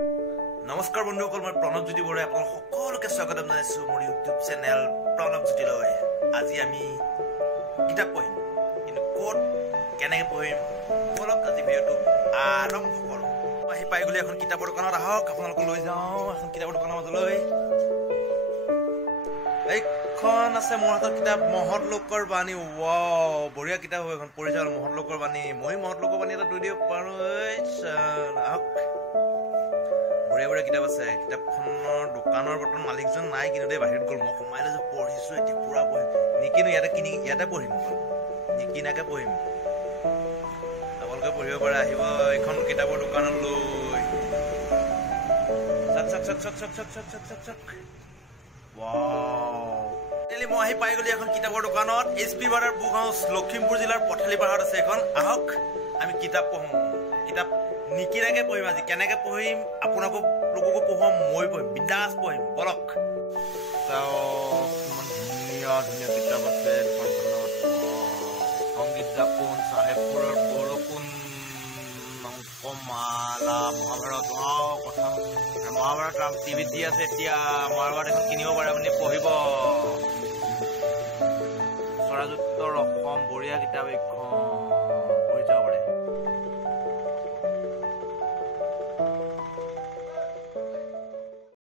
নমস্কাৰ বন্ধুসকল, মই প্ৰণৱ জ্যোতি বৰুৱাই আপোনালোক সকলোকে স্বাগতম জনাইছোঁ মোৰ ইউটিউব চেনেল প্ৰণৱ জ্যোতিলৈ। আজি আমি কিতাপ পঢ়িম, কিন্তু ক'ত কেনেকৈ পঢ়িম বলক আজি ভিডিঅ'টো আৰম্ভ কৰোঁ। আহি পাই গ'লে এখন কিতাপৰ দোকানত আহক, আপোনালোকক লৈ যাওঁ এখন কিতাপৰ দোকানৰ মাজলৈ। এইখন আছে মোৰ হাতত কিতাপ মহৎ লোকৰ বাণী। ৱাও, বঢ়িয়া কিতাপ হয় এখন, পঢ়ি চাওঁ মহৎ লোকৰ বাণী। মই মহৎ লোকৰ বাণী এটা লৈ দিব পাৰোঁ। আহক, বঢ়িয়া বঢ়িয়া কিতাপ আছে। কিতাপখনৰ দোকানৰ বৰ্তমান মালিকজন নাই, কিন্তু দেই বাহিৰত গ'ল। মই সোমাই লৈছোঁ, পঢ়িছোঁ, এতিয়া পূৰা পঢ়িম। নিকিনো, ইয়াতে পঢ়িম, নিকিনাকৈ পঢ়িম। আপোনালোকে পঢ়িব পাৰে, আহিব এইখন কিতাপৰ দোকানলৈ। মই আহি পাই গ'লো এখন কিতাপৰ দোকানত। SP বাৰাৰ বুক হাউচ, লখিমপুৰ জিলাৰ পথালি পাহাৰত আছে এখন। আহক আমি কিতাপ পঢ়োঁ। কিতাপ নিকিনাকৈ পঢ়িম। আজি কেনেকৈ পঢ়িম আপোনালোককো পঢ়ুৱাম, মই পঢ়িম, বিন্দাছ পঢ়িম। বলক চাওক, ইমান ধুনীয়া ধুনীয়া কিতাপ আছে দোকানখনত। সংগীত যাপন, চাহেবপুৰৰ বৰষুণ, অংকমালা, মহাভাৰত, কথা মহাভাৰত টিভিত দি আছে এতিয়া। মহাভাৰত এখন কিনিব পাৰে, আপুনি পঢ়িব। স্বৰাজোত্তৰ অসম, বঢ়িয়া কিতাপ এইখন।